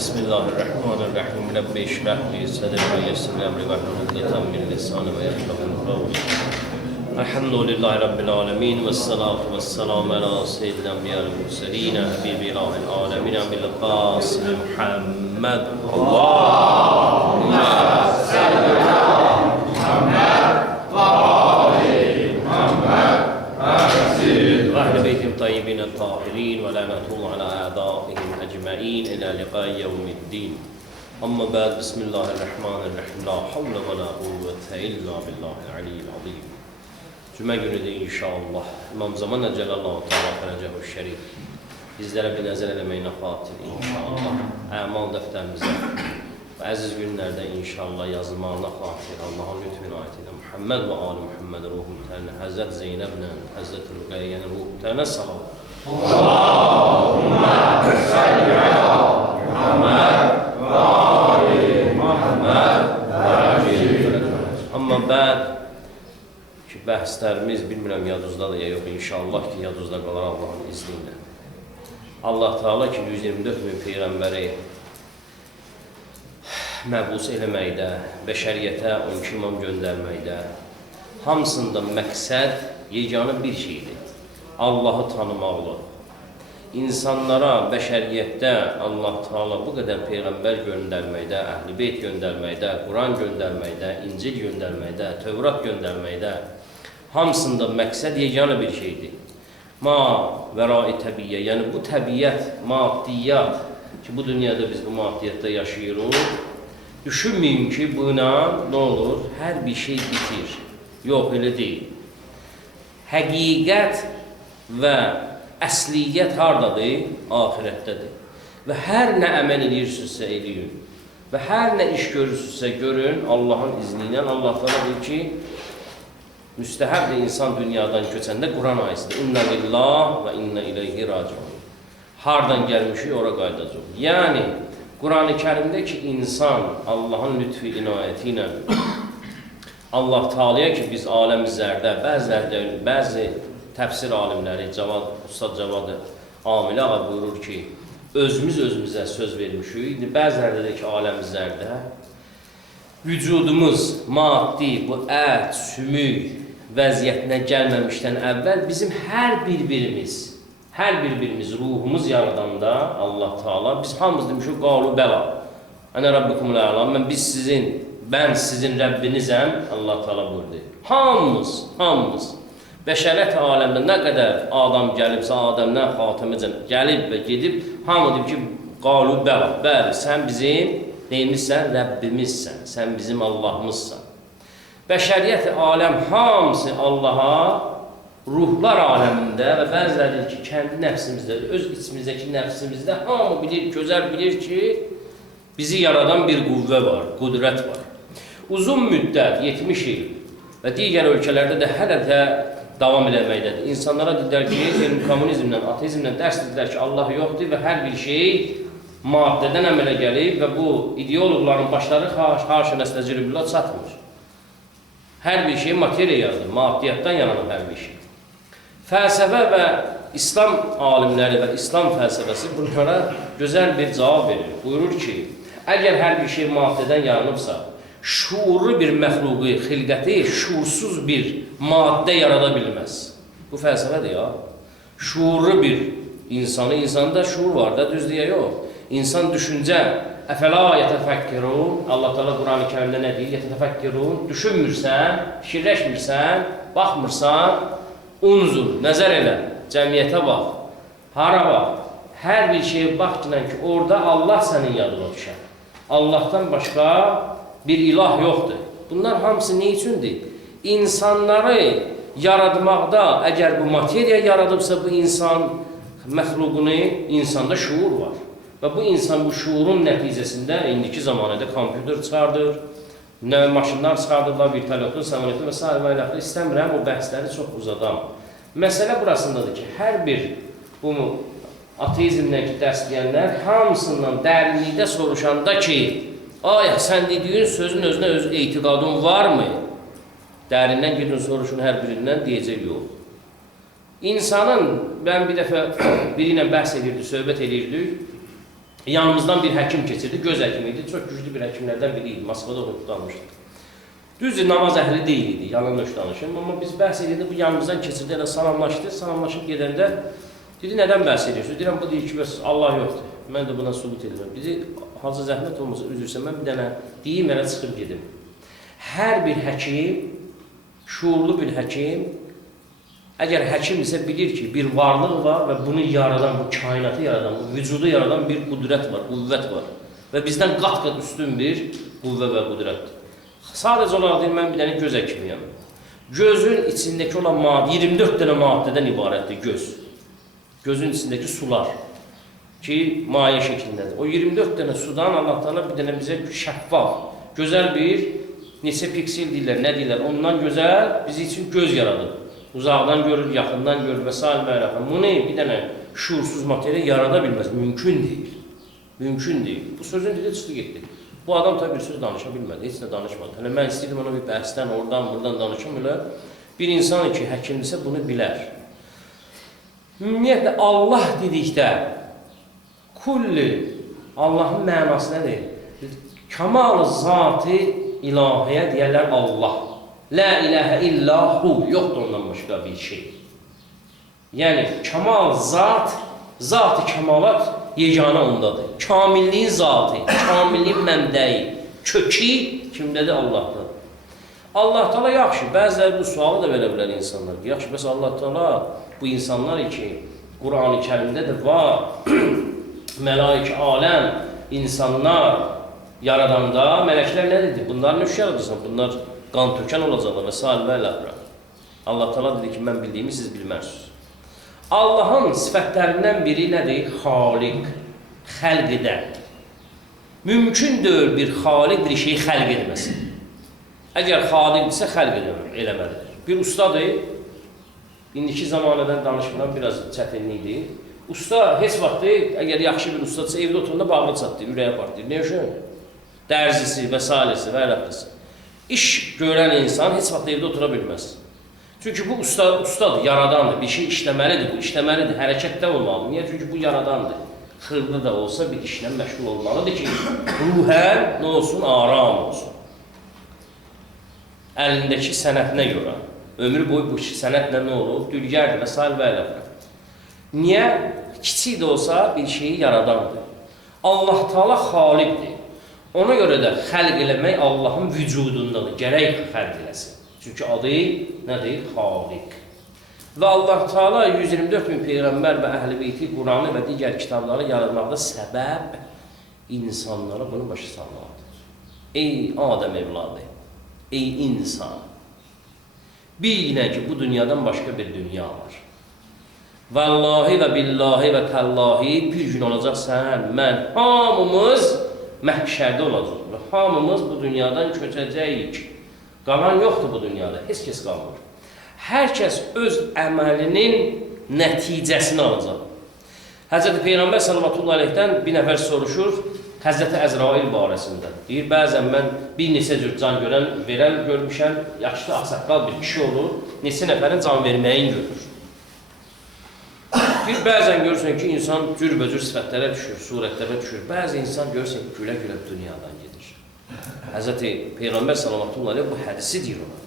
Bismillahirrahmanirrahim. Rabbi şrah li sadri ve yessir li emri vahlul ukdeten min lisani ve yefkahu kavli. Elhamdülillahi Rabbil alemin ve salatu ve selamu ala seyyidil enbiya'l murselin habibi ilahil alemin bil qasim Muhammed. Allahümme salli ala Muhammed ve ali Muhammed ve ehl beytim tayyibin tahirin ve lanetullah ala a'daihim ecmaîn ila liqa'i yevmiddin. Amma ba'd. Bismillahirrahmanirrahim. La havle ve la kuvvete illa billahil aliyyil azim. Cümə günü də inşallah İmam Zaman Cəlallahu Teala Fərəcəhu Şərif bizlərə bir nəzər eləməyinə xatir inşallah əmal dəftərimizə və əziz günlərdə inşallah yazılmağına xatir Allahın lütfü inayətilə Muhammed və Ali Muhammed ruhu mütəlinə Həzrət Zeynəblə Həzrət Rüqəyyənin ruhu mütəlinə salam. Allahümme salli ala Muhammed və Ali Muhammed və amma bəd ki, bəhslərimiz bilmirəm yadınızdadır ya yox, inşallah ki, yadınızda qalar Allahın izni ilə. Allah Teala ki, 124 min Peyğəmbəri məbus eləməkdə, bəşəriyyətə 12 imam göndərməkdə, hamısında məqsəd yeganə bir şeydir, Allahı tanımaqlı. İnsanlara, bəşəriyyətdə Allah Teala bu qədər Peyğəmbər göndərməkdə, Əhl-i Beyt göndərməkdə, Quran göndərməkdə, İncil göndərməkdə, Tövrat göndərməkdə, hamısında məqsəd yeganə bir şeydir. Ma vərai təbiyyə, yəni bu təbiyyət, maddiyyat ki, bu dünyada biz bu maddiyyatda yaşayırıq, düşünməyin ki, buna nə olur? Hər bir şey bitir. Yox, elə deyil. Həqiqət və əsliyyət hardadır? Ahirətdədir. Və hər nə əməl edirsinizsə eləyin. Və hər nə iş görürsünüzsə görün, Allahın izni ilə. Allah təala deyir ki, müstəhəbdir insan dünyadan köçəndə Quran ayəsidir. İnna lillah və inna ileyhi raciun. Hardan gəlmişik, ora qayıdacaq. Yəni, Quran-ı Kərimdə ki, insan Allahın lütfü inayəti ilə Allah Teala'ya ki, biz aləm-i zərdə, bəzi təfsir alimləri, Ustad Cavad Amili ağa buyurur ki, özümüzə söz vermişik. Bəzilərdə də ki, aləm-i zərdə vücudumuz, maddi, bu ət, sümük vəziyyətinə gəlməmişdən əvvəl bizim hər bir-birimiz ruhumuz yaradanda Allah Teala, biz hamımız demişik, qalu bəla, ənə Rabbikumul əla, mən sizin Rəbbinizəm, Allah Teala buyurdu. Hamımız. Bəşəriyyət aləmdə nə qədər adam gəlibsə, Adəmdən Xatiməcən gəlib və gedib, hamı deyib ki, qalu bəla, bəli, sən bizim neyimizsən? Rəbbimizsən, sən bizim Allahımızsan. Bəşəriyyət aləm hamısı Allaha ruhlar aləmində və bəziləri ki, kəndi nəfsimizdə, öz içimizdəki nəfsimizdə hamı bilir, gözəl bilir ki, bizi yaradan bir qüvvə var, qudrət var. Uzun müddət, 70 il və digər ölkələrdə də hələ də davam eləməkdədir. İnsanlara dedilər ki, kommunizmlə, ateizmlə dərs dedilər ki, Allah yoxdur və hər bir şey maddədən əmələ gəlib və bu ideoloqların başları haşa nəstəcirbillah çatmır. Hər bir şey materiya yaradır, maddiyyatdan yaranır hər bir şey. Fəlsəfə və İslam alimləri və İslam fəlsəfəsi bunlara gözəl bir cavab verir. Buyurur ki, əgər hər bir şey maddədən yaranıbsa, şuurlu bir məxluqu, xilqəti şuursuz bir maddə yarada bilməz. Bu fəlsəfədir ya. Şuurlu bir insanda şuur var da, düz deyə yox. İnsan düşüncə, əfəla yətəfəkkirun, Allah Teala Quran-ı Kərimdə nə deyir? Yətəfəkkirun, düşünmürsən, fikirləşmirsən, baxmırsan, unzur, nəzər elə, cəmiyyətə bax, hara bax, hər bir şeye bax ki, orada Allah sənin yadına düşər. Allahdan başqa bir ilah yoxdur. Bunlar hamısı ne üçündür? İnsanları yaratmaqda, əgər bu materiya yaradıbsa bu insan məxluqunu, insanda şuur var. Və bu insan bu şuurun nəticəsində indiki zamanədə kompüter çıxardır, maşınlar çıxardırlar, virtualiyotun, samolyotun və s. İstəmirəm, o bəhsləri çox uzadam. Məsələ burasındadır ki, hər bir bu ateizmdən ki, dəstəyənlər hamısından dərinlikdə soruşanda ki, ay, sən dediyin sözün özünə öz etiqadın varmı? Dərindən gidin soruşun hər birindən, deyəcək yox. İnsanın, ben bir dəfə biri ilə bəhs edirdik, söhbət edirdik. Yanımızdan bir həkim keçirdi, göz həkimi idi, çox güclü bir həkimlərdən biri idi, Moskvada oxuyub danışdı. Düzdür, namaz əhli deyil idi, yalan da danışım, amma biz bəhs edirdi, bu yanımızdan keçirdi, elə salamlaşdı, salamlaşıb gedəndə dedi, nədən bəhs ediyorsunuz? Deyirəm, bu deyir ki, bəs Allah yoxdur, mən də buna sübut edirəm. Bizi Hacı zəhmət olmasa, üzrsə, mən bir dənə deyim, elə çıxıb gedim. Hər bir həkim, şuurlu bir həkim, əgər həkim isə bilir ki, bir varlıq var və bunu yaradan, bu kainatı yaradan, bu vücudu yaradan bir qudrət var, qüvvət var. Və bizdən qat-qat üstün bir qüvvə və qudrətdir. Sadəcə olaraq deyir, mən bir dənə göz həkimiyəm. Gözün içindəki olan maddə, 24 dənə maddədən ibarətdir göz. Gözün içindəki sular ki, maye şəklindədir. O 24 dənə sudan Allah Teala bir dənə bizə şəffaf, gözəl bir, neçə piksel deyirlər, nə deyirlər, ondan gözəl bizi üçün göz yaradır. Uzaqdan görür, yaxından görür və s. və ilə. Bunu bir dənə şuursuz material yarada bilməz, mümkün deyil. Mümkün deyil. Bu sözün dili çıxdı getdi. Bu adam tabi bir söz danışa bilmədi, heç nə danışmadı. Hələ mən istəyirdim ona bir bəhsdən, oradan, buradan danışım elə. Bir insan ki, həkimdirsə bunu bilər. Ümumiyyətlə, Allah dedikdə, kulli, Allahın mənası nədir? Kamal zat-ı ilahiyə deyərlər Allah. La ilahə illahu, yoxdur ondan başqa bir şey. Yəni, kamal zat, zat-ı kamalat yeganə ondadır. Kamilliyin zatı, kamilliyin məmdəyi, kökü kimdədir? Allah'dır. Allah Teala yaxşı, bəziləri bu sualı da verə bilər insanlar. Yaxşı, bəs Allah Teala bu insanlar ki, Qur'an-ı Kərimdə də var, mələik, aləm, insanlar yaradanda, mələklər nə dedi? Bunlar nə iş yaradırsan? Bunlar qan tökən olacaqlar və s. və ilə. Allah Teala dedi ki, mən bildiyimi siz bilmərsiniz. Allahın sifətlərindən biri nədir? Xaliq, xəlq edən. Mümkün deyil bir xaliq bir şeyi xəlq etməsin. Əgər xaliqdirsə, xəlq eləməlidir. Bir ustadır, indiki zamanədən danışmadan biraz çətinlikdir. Usta heç vaxtı, əgər yaxşı bir ustadırsa, evdə oturanda bağlı çatdır, ürəyə partlayır. Nə üçün? Dərzisi və salisi və ələqəsi. İş görən insan heç vaxt evdə otura bilməz. Çünki bu ustadır, yaradandır, bir şey işləməlidir, bu işləməlidir, hərəkətdə olmalıdır. Niyə? Çünki bu yaradandır. Xırda da olsa bir işlə məşğul olmalıdır ki, ruhən nə olsun, aram olsun. Əlindəki sənətinə görə, ömrü boyu bu sənətlə nə olur? Dülgərdir və s. və ilə. Niyə? Kiçik də olsa bir şeyi yaradandır. Allah Teala xaliqdir. Ona görə də xəlq eləmək Allahın vücudundadır, gərək xəlq eləsin. Çünki adı nədir? Xaliq. Və Allah Teala 124 min Peyğəmbər və Əhl-i Beyti, Quranı və digər kitabları yaratmaqda səbəb insanlara bunu başa salmalıdır. Ey Adəm evladı, ey insan, bilginə ki, bu dünyadan başqa bir dünya var. Vallahi və billahi və təllahi bir gün olacaq sən, mən, hamımız məhşərdə olacaq və hamımız bu dünyadan köçəcəyik. Qalan yoxdur bu dünyada, heç kəs qalmır. Hər kəs öz əməlinin nəticəsini alacaq. Həzrəti Peyğəmbər sallallahu aleyhdən bir nəfər soruşur Həzrəti Əzrail barəsində. Deyir, bəzən mən bir neçə cür can verən görmüşəm, yaşlı ağsaqqal bir kişi olur, neçə nəfərin can verməyin görür. Bir bəzən görürsən ki, insan cürbəcür sifətlərə düşür, surətlərə düşür. Bəzi insan görürsən ki, gülə-gülə dünyadan gedir. Həzrəti Peyğəmbər sallallahu aleyhi bu hədisi deyir ona.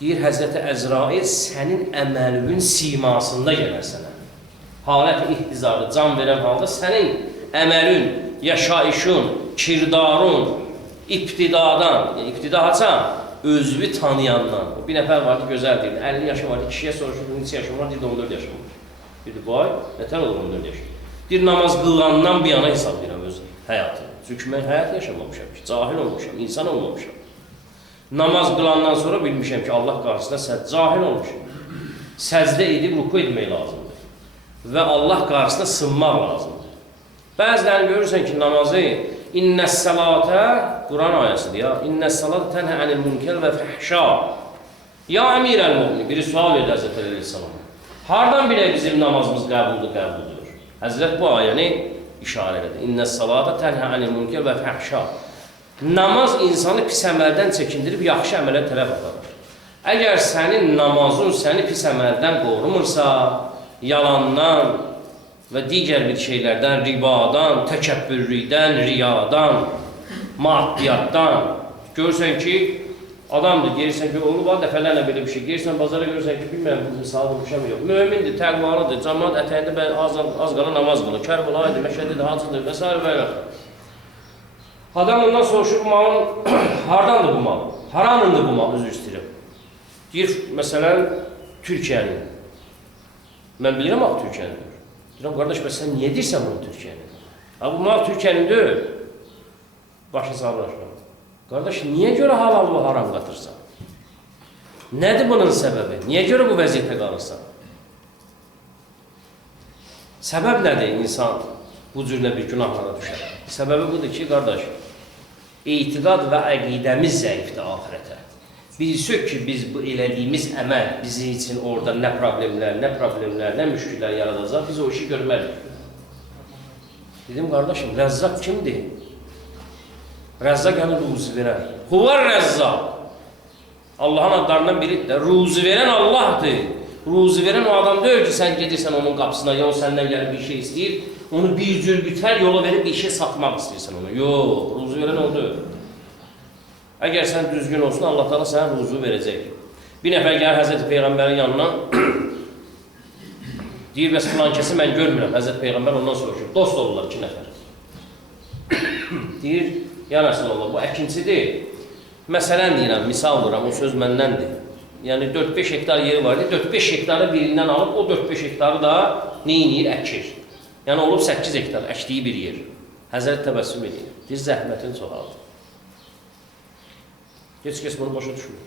Deyir, Həzrəti Əzrail sənin əməlinin simasında gələr sənə. Halət-i ihtizarı, can verən halda sənin əməlin, yaşayışın, kirdarın, ibtidadan, ibtida haçan, özünü tanıyandan. Bir nəfər var ki, gözəl deyir, 50 yaşı var, kişiyə soruşur, neçə yaşım var, deyir, 14 yaşım var. Deyir, bu ay, nətər olur 14 yaşım? Deyir, namaz qılandan bir yana hesablayıram öz həyatını. Çünki mən həyat yaşamamışam ki, cahil olmuşam, insan olmamışam. Namaz qılandan sonra bilmişəm ki, Allah qarşısında cahil olmuşam. Səcdə edib ruku etmək lazımdır. Və Allah qarşısında sınmaq lazımdır. Bəzilərini görürsən ki, namazı İnnəs-sələtə, Quran ayəsidir ya, İnnəs-sələtə tənhə ənil münkər və fəhşa. Ya əmirəl-mümin, biri sual verdi Həzrət Əleyhisselam'a. Hardan bilək bizim namazımız qəbuldur? Həzrət bu ayəni işarə edir. İnnəs-sələtə tənhə ənil münkər və fəhşa. Namaz insanı pis əməldən çəkindirib, yaxşı əmələ tərəf aparır. Əgər sənin namazın səni pis əməldən qorumursa, yalandan, və digər bir şeylərdən, ribadan, təkəbbürlükdən, riyadan, maddiyatdan. Görürsən ki, adamdır, gelirsən ki, oğlu var dəfələrlə belə bir şey. Gelirsən bazara görürsən ki, bilmirəm, bu misal vurmuşam yox. Mömindir, təqvalıdır, cəmaat ətəyində az qala namaz qılır, Kərbəlayıdır, Məşədidir, Hacıdır və s. və ilə. Adam ondan soruşur, bu malın hardandır bu mal? Haramındır bu mal, özür istəyirəm. Deyir, məsələn, Türkiyənin. Mən bilirəm axı Türkiyənin. Deyirəm, qardaş, bəs sən niyə deyirsən bunu Türkiyənin? Bu mal Türkiyənin deyil. Başa sağlaşma. Qardaş, niyə görə halal və haram qatırsan? Nədir bunun səbəbi? Niyə görə bu vəziyyətə qalırsan? Səbəb nədir insan bu cürlə bir günahlara düşər? Səbəbi budur ki, qardaş, etiqad və əqidəmiz zəifdir ahirətə. Bilsək ki, biz bu elədiyimiz əməl bizim üçün orada nə problemlər, nə müşküllər yaradacaq, biz o işi görməliyik. Dedim, qardaşım, Rəzzaq kimdir? Rəzzaq yəni ruzi verən. Huvar Rəzzaq. Allahın adlarından biridir də. Ruzi verən Allahdır. Ruzi verən o adam deyil ki, sən gedirsən onun qapısına, ya o səndən gəlib bir şey istəyir, onu bir cür bütər yola verib bir şey satmaq istəyirsən onu. Yox, ruzi verən odur. Əgər sən düzgün olsun, Allah Teala sənə ruzu verəcək. Bir nəfər gəlir Həzrəti Peyğəmbərin yanına, deyir, bəs filan kəsi mən görmürəm. Həzrəti Peyğəmbər ondan soruşur. Dost olurlar 2 nəfər. Deyir, ya Rəsulullah, bu əkinçidir. Məsələn deyirəm, misal vuram, o söz məndəndir. Yəni 4-5 hektar yeri var idi, 4-5 hektarı birindən alıb, o 4-5 hektarı da neyinir? Əkir. Yəni olub 8 hektar əkdiyi bir yer. Həzrət təbəssüm edir. Deyir, zəhmətin çoxaldı. Heç kəs bunu başa düşmür.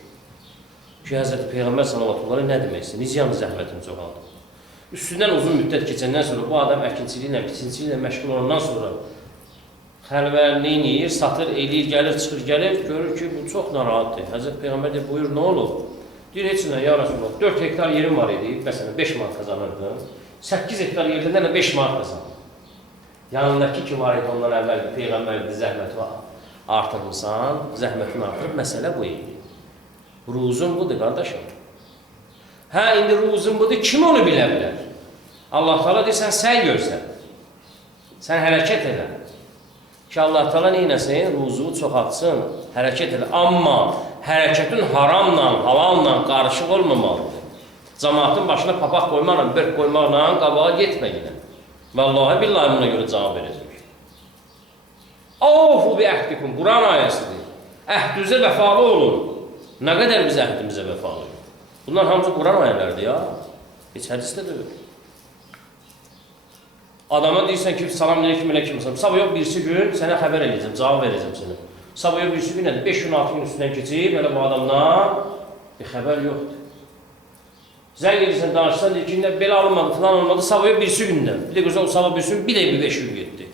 Ki, Həzrəti Peyğəmbər sallallahu nə deməksin? Necə zəhmətin çoxaldı? Üstündən uzun müddət keçəndən sonra bu adam əkinçiliklə, biçinciliklə məşğul olandan sonra xəlvər neyinir, satır, eləyir, gəlir, çıxır, gəlir, görür ki, bu çox narahatdır. Həzrət Peyğəmbər deyir, buyur, nə olur? Deyir, heç nə, ya Rasulullah, 4 hektar yerim var idi, məsələn, 5 manat kazanırdı. 8 hektar yerdə nə 5 manat kazanır. Yanındakı ki var idi, ondan əvvəl Peyğəmbərdir, zəhməti artırmışsan, zəhmətin artırıb, məsələ bu idi. Ruzun budur, qardaşım. Hə, indi ruzun budur, kim onu bilə bilər? Allah Teala deyir, sən səy görsən, sən hərəkət elə. Ki, Allah Teala neynəsin, ruzumu çoxaltsın, hərəkət elə. Amma hərəkətin haramla, halalla qarışıq olmamalıdır. Cəmaatın başına papaq qoymaqla, börk qoymaqla qabağa getməklə. Vallahi billahi buna görə cavab verəcək. Avfu bi əhdikum, Quran ayəsidir. Əhdünüzə vəfalı olun. Nə qədər biz əhdimizə vəfalıyıq? Bunlar hamısı Quran ayələrdir ya. Heç hədisdə deyil. Adama deyirsən ki, salam aleyküm, aleyküm salam. Sabah yox, birisi gün sənə xəbər eləyəcəm, cavab verəcəm sənə. Sabah yox, birisi gün nədir? 5 gün, 6 gün üstündən keçib, elə bu adamdan bir xəbər yoxdur. Zəng edirsən, danışsan, deyir ki, belə alınmadı, falan olmadı, sabah yox, birisi gündən. Bir də gözəl, o sabah birisi gün, bir də bir 5 gün getdi.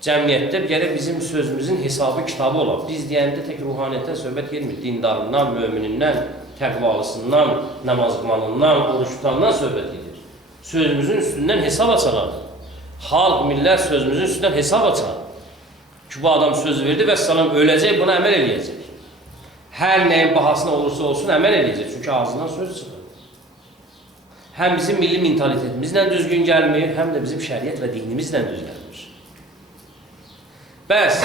Cəmiyyətdə gərək bizim sözümüzün hesabı kitabı olar. Biz deyəndə tək ruhaniyyətdən söhbət gelmir. Dindarından, möminindən, təqvalısından, namaz qılanından, oruç tutandan söhbət gedir. Sözümüzün üstündən hesab açalar. Xalq, millət sözümüzün üstündən hesab açar. Ki, bu adam söz verdi və salam öləcək, buna əməl eləyəcək. Hər nəyin bahasına olursa olsun əməl eləyəcək. Çünki ağzından söz çıxır. Həm bizim milli mentalitetimizlə düzgün gəlmir, həm də bizim şəriət və dinimizlə düz gəlmir. Bəs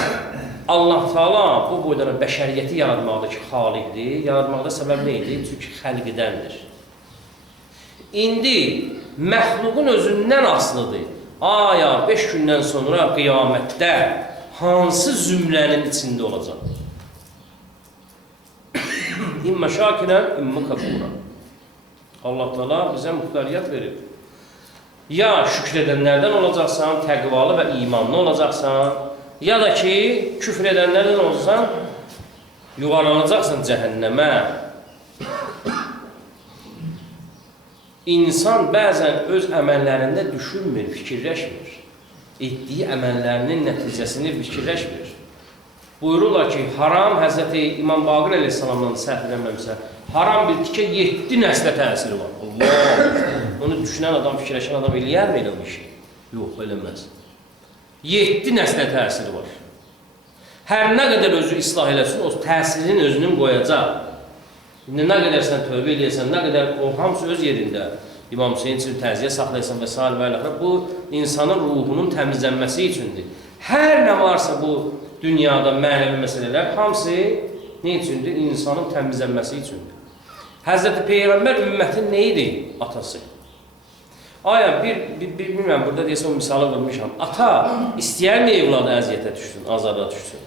Allah Teala bu boyda bəşəriyyəti yaratmaqdakı xaliqdir. Yaratmaqda səbəb nə idi? Çünki xəlqidəndir. İndi məxluqun özündən asılıdır. Aya 5 gündən sonra qiyamətdə hansı zümrənin içində olacaq? İmmə şakirən, immə kəfurən. Allah Teala bizə muxtariyyət verir. Ya şükür edənlərdən olacaqsan, təqvalı və imanlı olacaqsan, ya da ki, küfr edənlərdən olsan, yuvarlanacaqsan cəhənnəmə. İnsan bəzən öz əməllərində düşünmür, fikirləşmir. Etdiyi əməllərinin nəticəsini fikirləşmir. Buyururlar ki, haram, Həzrəti İmam Baqir əleyhissalamdan səhv eləməmsə, haram bir tikə 7 nəslə təsiri var. Allah! Onu düşünən adam, fikirləşən adam eləyərmi elə bir şey? Yox, eləməz. 7 nəslə təsiri var. Hər nə qədər özü islah eləsin, o təsirin özünün qoyacaq. İndi nə qədər sən tövbə eləyəsən, nə qədər o hamısı öz yerində. İmam Hüseyin üçün təziyə saxlayasan və s. və ilə. Bu, insanın ruhunun təmizlənməsi üçündür. Hər nə varsa bu dünyada mənəvi məsələlər, hamısı ne üçündür? İnsanın təmizlənməsi üçündür. Həzrəti Peyğəmbər ümmətin nə idi? Atası. Aya, bilmirəm, burada deyəsə o misalı qılmışam. Ata istəyərmi evladı əziyyətə düşsün, azada düşsün?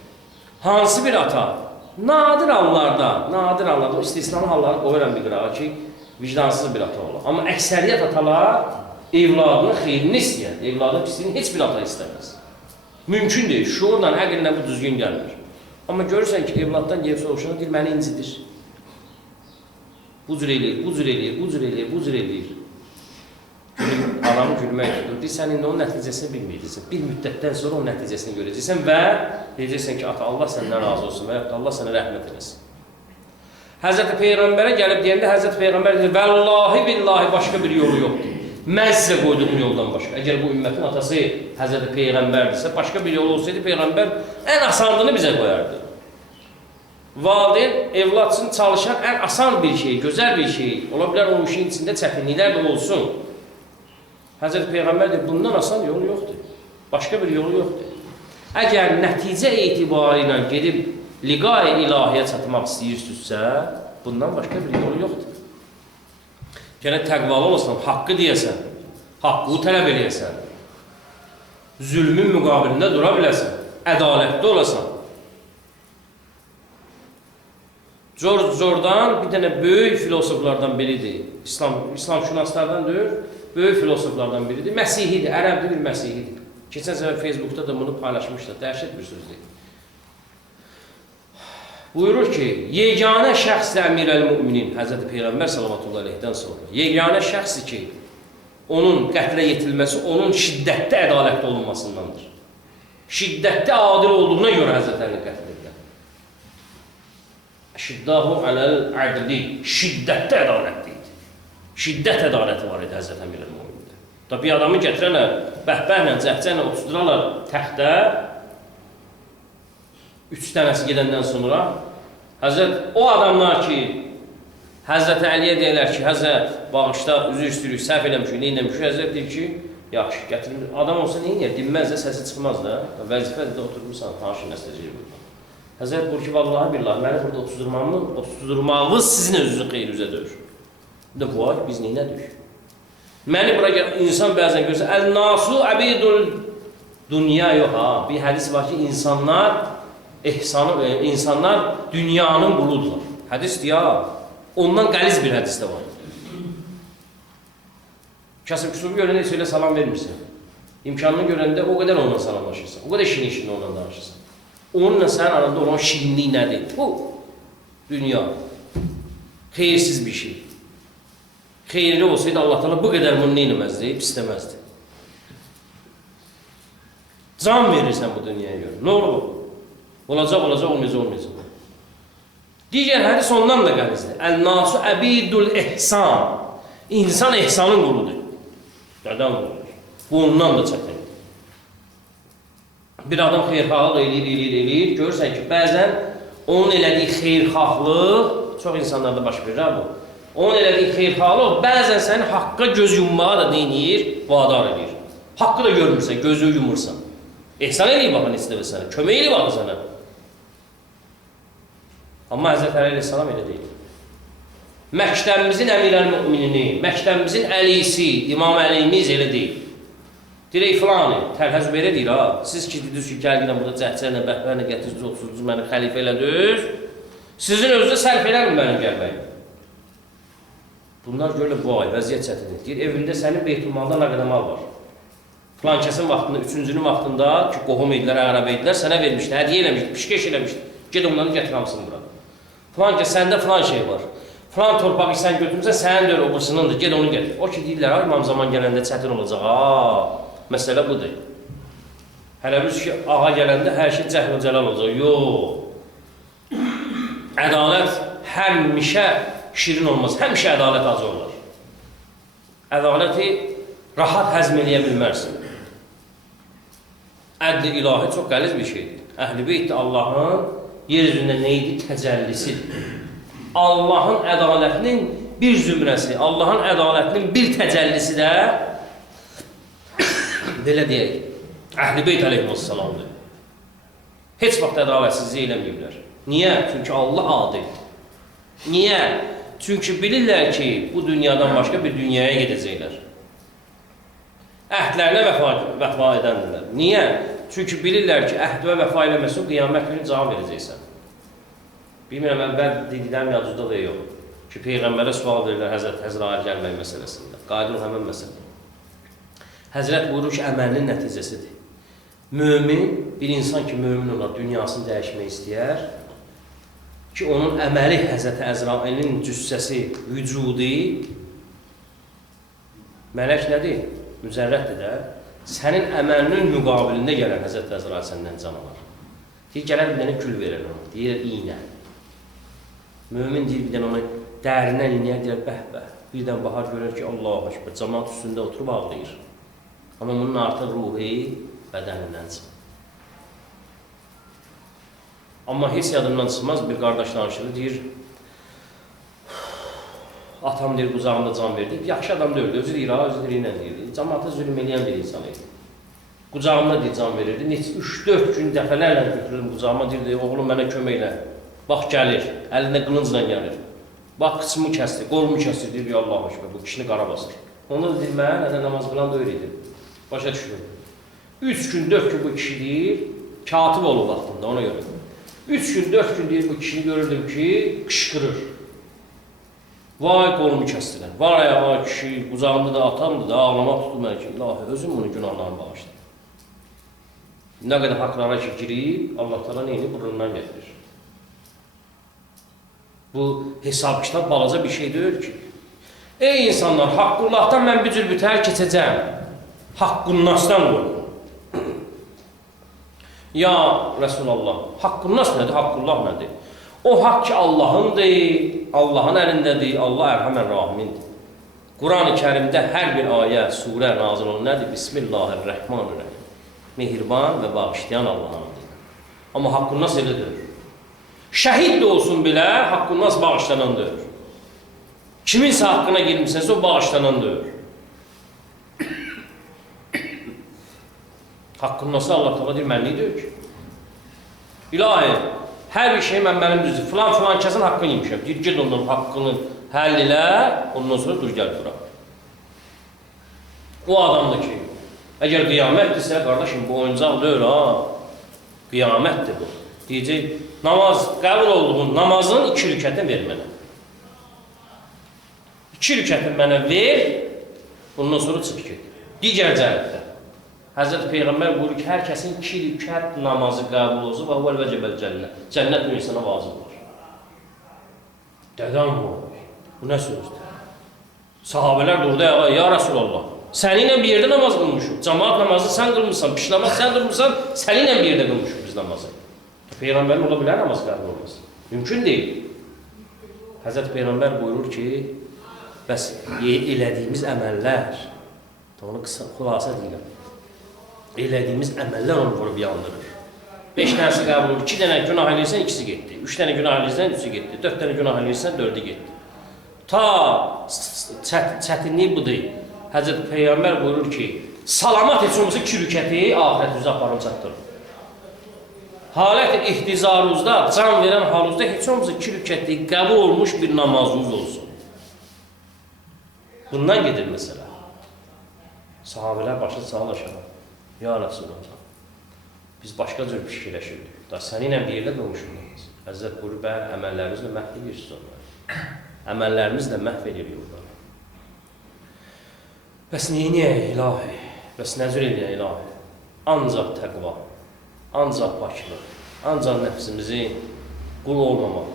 Hansı bir ata? Nadir hallarda, o istisnalı halları qoyuram bir qırağa ki, vicdansız bir ata olur. Amma əksəriyyət atalar evladının xeyrini istəyər, evladının pisliğini heç bir ata istəməz. Mümkün deyil, şuurla, əqillə bu düzgün gəlmir. Amma görürsən ki, evladdan gelib soruşana deyir, məni incidir. Bu cür eləyir. Adamı gülmək tutur. Sən indi onun nəticəsini bilməyəcəksən. Bir müddətdən sonra onun nəticəsini görəcəksən və deyəcəksən ki, ata Allah səndən razı olsun və yaxud Allah sənə rəhmət eləsin. Həzrəti Peyğəmbərə gəlib deyəndə Həzrəti Peyğəmbər deyir, Vəllahi billahi başqa bir yolu yoxdur. Mən sizə qoyduğum yoldan başqa. Əgər bu ümmətin atası Həzrəti Peyğəmbərdirsə, başqa bir yol olsaydı Peyğəmbər ən asandını bizə qoyardı. Valideyn, evlad üçün çalışan ən asan bir şey, gözəl bir şey. Ola bilər o işin içində çətinliklər də olsun. Həzrəti Peyğəmbər deyir, bundan asan yol yoxdur. Başqa bir yolu yoxdur. Əgər nəticə etibarı ilə gedib liqai ilahiyə çatmaq istəyirsinizsə, bundan başqa bir yolu yoxdur. Gərək təqvalı olasan, haqqı deyəsən, haqqı tələb eləyəsən, zülmün müqabilində dura biləsən, ədalətli olasan. George Jordan bir dənə böyük filosoflardan biridir. İslam şünaslardan deyil, böyük filosoflardan biridir. Məsihidir, ərəbli bir məsihidir. Keçən səfər Facebookda da bunu paylaşmışlar. Dəhşət bir sözdür. Buyurur ki, yeganə şəxslə əmirəl-müminin, Həzrəti Peyğəmbər sallallahu aleyhdən sonra, yeganə şəxsi ki, onun qətlə yetilməsi, onun şiddətli ədalətli olunmasındandır. Şiddətli adil olduğuna görə Həzrətlərini qətl edirlər. Şiddahu aləl-ədli, şiddətli ədalətlidir. Şiddət ədaləti var idi Həzrət əmirəl-mümində. Da bir adamı gətirənlər, bəhbəhlə, cəhcənlə oturdurarlar təxtə, 3 dənəsi gedəndən sonra, Həzrət, o adamlar ki, Həzrət Əliyə deyirlər ki, Həzrət, bağışda, üzr istəyirik, səhv eləmişik, neynəmişik, Həzrət deyir ki, yaxşı, gətirin, adam olsa neynəyər, dinməz də, səsi çıxmaz da, vəzifədir də oturmuşsan, tanışın nəsəcəyi burada. Həzrət buyur ki, vallahi billahi, məni burada oturdurmağınız sizin özünüzün xeyrinizə döyür. Bir də vay, biz neynədik? Məni bura gəl, insan bəzən görsə, əl-nasu əbidul dünya yox ha. Bir hədis var ki, insanlar dünyanın quludurlar. Hədisdir ya, ondan qəliz bir hədis də var. Kasıb küsubu görəndə heç elə salam vermirsən. İmkanını görəndə o qədər onunla salamlaşırsan, o qədər şirin onunla danışırsan. Onunla sənin aranda olan şirinlik nədir? Bu, dünya. Xeyirsiz bir şey. Xeyirli olsaydı Allah Teala bu qədər bunu neynəməzdi, pisləməzdi. Can verirsən bu dünyaya görə. Nə olur bu? Olacaq, olmayacaq. Digər hədis ondan da qəlizdir. Əl-nasu əbidul ihsan. İnsan ihsanın quludur. Qədən quludur. Bu ondan da çətindir. Bir adam xeyrxahlıq eləyir. Görürsən ki, bəzən onun elədiyi xeyrxahlıq, çox insanlarda baş verir bu. Onun elədiyi xeyrxahlıq bəzən səni haqqa göz yummağa da deyir, vadar edir. Haqqı da görmürsən, gözü yumursan. İhsan eləyib baxın istəmə sənə, kömək eləyib baxın sənə. Amma Həzrət Əli Aleyhisselam elə deyil. Məktəbimizin əmirəl-müminini, məktəbimizin əlisi, İmam Əliyimiz elə deyil. Dirək filanı, Təlhə Zübeyrə deyir ha, siz ki, dediniz ki, gəlginə burada cəhcərlə, bəhbərlə gətirsiniz, otursunuz, məni xəlifə elədiniz, sizin özünüzə sərf eləmir mənim gəlməyim. Bunlar görürlər, bu ay, vəziyyət çətindir. Deyir, evində sənin beytulmalda nə qədər mal var. Filan kəsin vaxtında, 3-cünün vaxtında ki, qohum edilər, əqrəbə edilər, sənə vermişdi, hədiyyə eləmişdi, pişkeş eləmişdi. Ged onları gətir hamısını bura. Filan ki, səndə filan şey var. Filan torpağı sən götürmüsən, sənin dör obusunundur, ged onu gətir. O ki, deyirlər, imam zaman gələndə çətin olacaq, məsələ budur. Hələ biz ki, ağa gələndə hər şey cəhl-i cəlal olacaq. Yox. Ədalət həmişə şirin olmaz, həmişə ədalət acı olar. Ədaləti rahat həzm eləyə bilmərsin. Ədl-i ilahi çox qəliz bir şeydir. Əhl-i beyt Allahın yer üzündə neydi? Təcəllisidir. Allahın ədalətinin bir zümrəsi, Allahın ədalətinin bir təcəllisi də belə deyək, Əhl-i Beyt əleyhissalamdır. Heç vaxt ədalətsizlik eləməyiblər. Niyə? Çünki Allah adildir. Niyə? Çünki bilirlər ki, bu dünyadan başqa bir dünyaya gedəcəklər. Əhdlərinə vəfa edəndirlər. Niyə? Çünki bilirlər ki, əhd və vəfa eləməsi qiyamət günü cavab verəcəksən. Bilmirəm, əvvəl dediklərim yadınızda da yox. Ki, Peyğəmbərə sual verirlər Həzrət Əzrail gəlmək məsələsində. Qayıdın həmən məsələ. Həzrət buyurur ki, əməlinin nəticəsidir. Mömin, bir insan ki, mömin olar, dünyasını dəyişmək istəyər ki, onun əməli Həzrət Əzrailin cüssəsi, vücudi mələk nədir? Müzərrətdir də. Sənin əməlinin müqabilində gələn Həzrət Əzrail səndən can alar. Deyir, gələn bir dənə gül verir ona. Deyir, iynə. Mömin deyir, bir dənə ona dərindən iynəyə deyir, bəh-bəh. Birdən bahar görür ki, Allah-u Ekber, cəmaat üstündə oturub ağlayır. Amma bunun artıq ruhi bədənindən çıxır. Amma heç yadımdan çıxmaz, bir qardaş danışır, deyir, atam deyir, qucağımda can verdi. Yaxşı adam deyil, özü deyir, özü deyir, deyir. Cəmaata zülm eləyən bir insan idi. Qucağımda deyir, can verirdi. 3-4 gün dəfələrlə götürürüm qucağıma, deyir, oğlum mənə kömək elə. Bax, gəlir, əlində qılıncla gəlir. Bax, qıçımı kəsdi, qolumu kəsdi, deyir, ya Allah-u Ekber, bu kişini qara basır. Onda da deyir, mən hələ namaz qılan da öyrədim. Başa düşmür. 3 gün, 4 gün bu kişi deyir, katib olub vaxtında, ona görə. 3 gün, 4 gün deyir, bu kişini görürdüm ki, qışqırır. Vay qolumu kəsdirən, var ya kişi, qucağımda da atamdır da, ağlamaq tutdu mənə ki, ilahi, özüm bunun günahlarını bağışlayır. Nə qədər haqlara ki, girib, Allah təala neyini burnundan gətirir. Bu hesab kitab balaca bir şey deyil ki. Ey insanlar, Haqqullahdan mən bir cür bütər keçəcəm. Haqqunasdan qoyun. Ya Resulallah, Haqqunnas nədir, Haqqullah nədir? O haqq ki, Allahındır, Allahın əlindədir, Allah ərhəmən rahimindir. Quran-ı Kərimdə hər bir ayə, surə nazil olun nədir? Bismillahirrahmanirrahim. Mehriban və bağışlayan Allahın adıdır. Amma Haqqunnas elə deyir. Şəhid də olsun belə, Haqqunnas bağışlanan deyir. Kiminsə haqqına girmişsənsə, o bağışlanan deyir. Haqqunası Allah təala deyir, mənlik deyir ki. İlahi, hər bir şey mənim düzdür. Filan kəsin haqqını yemişəm. Deyir, ged ondan haqqını həll elə, ondan sonra dur, gəl bura. O adamdır ki, əgər qiyamətdirsə, qardaşım, bu oyuncaq deyil, ha. Qiyamətdir bu. Deyəcək, namaz, qəbul olduğun namazın 2 rükətini ver mənə. 2 rükətini mənə ver, ondan sonra çıx get. Digər cəhətdə. Həzrət Peyğəmbər buyurur ki, hər kəsin 2 rükət namazı qəbul olsun və huvəl vəcəbəl cənnət. Cənnət bu insana vacib olur. Dədəm bu. Bu nə sözdür? Sahabələr durdu, ya Rasulallah, səninlə bir yerdə namaz qılmışıq. Cəmaat namazı sən qılmışsan, pişləmək sən qılmışsan, səninlə bir yerdə qılmışıq biz namazı. Peyğəmbərin ola bilər namaz qəbul olması. Mümkün deyil. Həzrət Peyğəmbər buyurur ki, bəs elədiyimiz əməllər, onu xulasa deyiləm, elədiyimiz əməllər onu vurub yandırır. 5 dənəsi qəbul olur, 2 dənə günah eləyirsən, 2-si getdi. 3 dənə günah eləyirsən, 3-ü getdi. 4 dənə günah eləyirsən, 4-ü getdi. Ta çətinliyi budur. Həzrət Peyğəmbər buyurur ki, salamat heç olmasa 2 rükəti ahirət üzrə aparın çatdırır. Halət ihtizarınızda, can verən halınızda heç olmasa 2 rükətli qəbul olmuş bir namazınız olsun. Bundan gedir məsələ. Sahabələr başa sağal aşağı. Ya Resulallah, biz başqa cür fikirləşirdik. Da səninlə bir yerdə qılmışıq. Həzrət buyurur, əməllərimizlə məhv edirsiniz onları. Əməllərimizlə məhv edir yolları. Bəs neyiniyək ilahi? Bəs nəzir eləyək ilahi? Ancaq təqva, ancaq pakılıq, ancaq nəfsimizi qul olmamaq.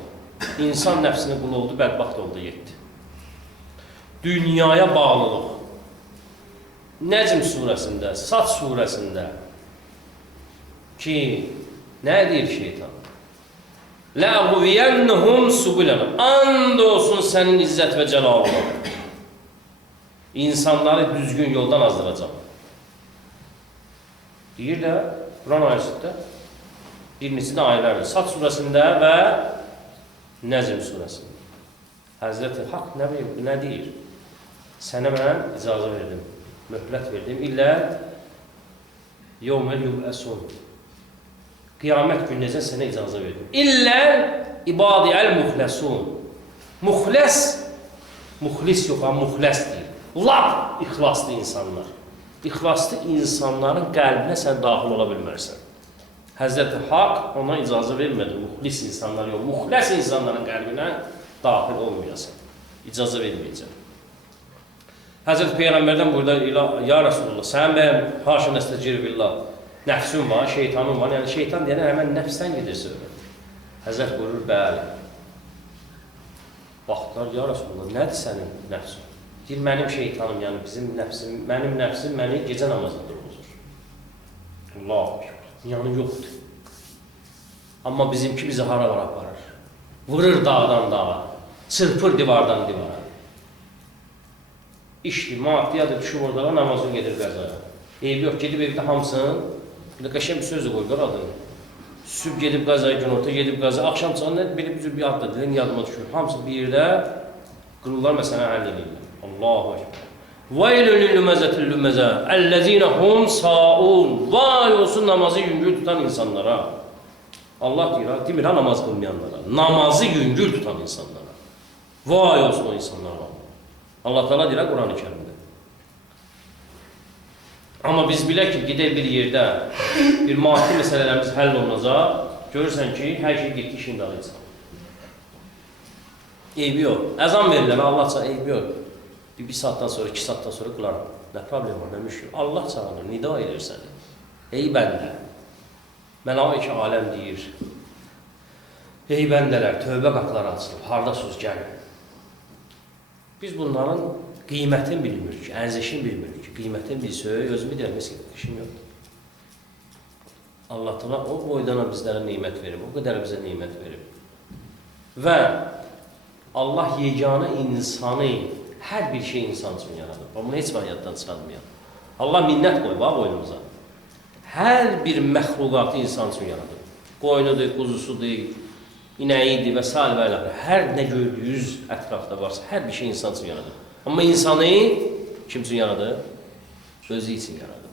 İnsan nəfsini qul oldu, bədbaxt oldu, yetdi. Dünyaya bağlılıq. Nəcm surəsində, Sad surəsində ki, nə deyir şeytan? Ləğviyənnəhum subulənəm. And olsun sənin izzət və cəlalına. İnsanları düzgün yoldan azdıracaq. Deyir də, Quran ayəsində bir neçə ayələrdir. Sad surəsində və Nəzm surəsində. Həzrəti Haqq nə deyir? Sənə mən icazə verdim, möhlət verdim. İllə yevməl yub'əsun. Qiyamət gününəcə sənə icazə verdim. İllə ibadiyəl muxləsun. Muxləs, muxlis yox, muxləs deyir. Lap ixlaslı insanlar. İxlaslı insanların qəlbinə sən daxil ola bilmərsən. Həzrəti Haqq ona icazə vermədi, muxlis insanlar yox, muxləs insanların qəlbinə daxil olmayasın. İcazə verməyəcək. Həzrəti Peyğəmbərdən burada ya Rasulullah, sən bəyəm haşa nəstəcir billah, nəfsün var, şeytanın var. Yəni şeytan deyənə həmən nəfsdən gedir söhbət. Həzrət buyurur, bəli. Baxdılar, ya Rasulullah, nədir sənin nəfsin? Deyir, mənim şeytanım, yəni bizim nəfsim, mənim nəfsim məni gecə namazında oluzur. Allah, yəni yoxdur. Amma bizimki bizi hara var aparır. Vurur dağdan dağa, çırpır divardan divara. İşdir, maddiyadır, düşüb orada namazın gedir qəzaya. Eybi yox, gedib evdə hamısın, bir də qəşəng bir söz də qoydular adını. Süb gedib qəzaya, gün orta gedib qəzaya, axşam çıxanda bir adda dilin yadıma düşür. Hamısı bir yerdə qırırlar, məsələn, həll edirlər. Allahu Ekber. Vaylun lil-luməzətil lüməzə, əlləzinə hum saun. Vay olsun namazı yüngül tutan insanlara. Allah deyir, demir ha namaz qılmayanlara. Namazı yüngül tutan insanlara. Vay olsun o insanlara. Allah Teala deyir Quran-ı Kərimdə. Amma biz bilək ki, gedək bir yerdə bir maddi məsələlərimiz həll olunacaq, görürsən ki, hər şey getdi işin dağıcaq. Eybi yox. Əzan verirlər, Allah çağırır, eybi yox. Bir saatdan sonra, 2 saatdan sonra qılarım. Nə problem var, nə müşkül? Allah çağırır, nida edir səni. Ey bəndə. Məlaik aləm deyir. Ey bəndələr, tövbə qapıları açılıb, hardasınız gəlin. Biz bunların qiymətini bilmirik, ərzişini bilmirik. Qiymətini bilsək, özümü deyirəm, işim yoxdur. Allah Teala o boydana bizlərə neymət verib, o qədər bizə neymət verib. Və Allah yeganə insanı, hər bir şey insan üçün yaradır. Bunu heç mən yaddan çıxarmayam. Allah minnət qoyub boynumuza. Hər bir məxluqatı insan üçün yaradır. Qoynudur, quzusudur, inəyidir və s. və ilə. Hər nə gördüyünüz ətrafda varsa, hər bir şey insan üçün yaradır. Amma insanı kim üçün yaradır? Özü üçün yaradır.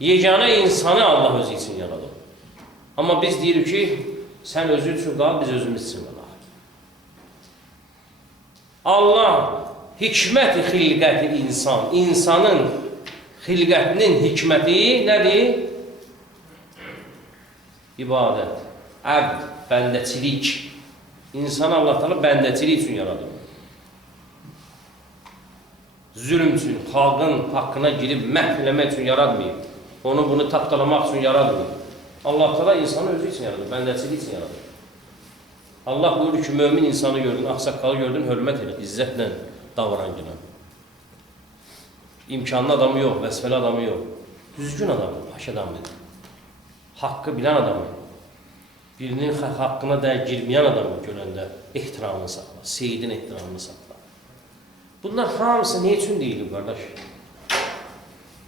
Yeganə insanı Allah özü üçün yaradır. Amma biz deyirik ki, sən özü üçün qal, biz özümüz üçün qalaq. Allah hikmət-i xilqəti insan, insanın xilqətinin hikməti nədir? İbadət, əbd, bəndəçilik. İnsanı Allah Teala bəndəçilik üçün yaradır. Zülm üçün, xalqın haqqına girib məhv eləmək üçün yaratmayıb. Onu bunu tapdalamaq üçün yaratmayıb. Allah Teala insanı özü üçün yaradır, bəndəçilik üçün yaradır. Allah buyurur ki, mömin insanı gördün, ağsaqqalı gördün, hörmət elə, izzətlə davran günə. İmkanlı adamı yox, vəsfəli adamı yox. Düzgün adamı, haş adamı. Haqqı bilən adamı. Birinin haqqına dəyək girməyən adamı görəndə ehtiramını saxla, seyidin ehtiramını saxla. Bunlar hamısı ne üçün deyilir, qardaş?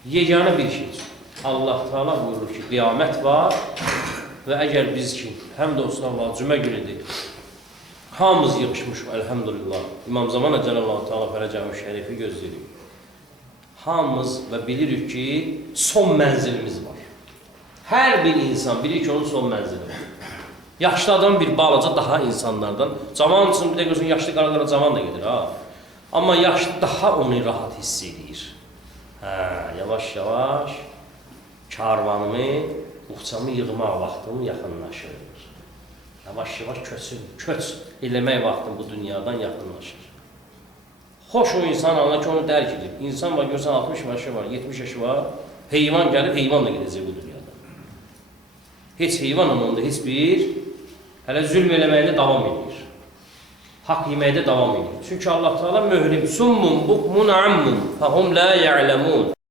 Yeganə bir şey üçün. Allah Teala buyurur ki, qiyamət var və əgər biz ki, həm də olsun Allah, cümə günüdür, hamımız yığışmış, əlhəmdülillah, İmam Zaman Cəllallahu Teala fərəcəmiş şərifi gözləyirik. Hamımız və bilirik ki, son mənzilimiz var. Hər bir insan bilir ki, onun son mənzili var. Yaşlı adam bir balaca daha insanlardan, cavan üçün bir də gözün yaşlı qara cavan da gedir, ha. Amma yaşlı daha onu rahat hiss edir. Yavaş-yavaş karvanımı, uçamı yığmaq vaxtım yaxınlaşır. Yavaş-yavaş köç eləmək vaxtım bu dünyadan yaxınlaşır. Xoş o insan anla ki, onu dərk edir. İnsan var, görsən 60 yaşı var, 70 yaşı var, heyvan gəlib, heyvanla gedəcək bu dünyada. Heç heyvan onda heç bir hələ zülm eləməyində davam edir. Haqq yeməkdə davam edir. Çünki Allah Teala möhrim, summun, bukmun, ammun, fəhum la ya'lemun.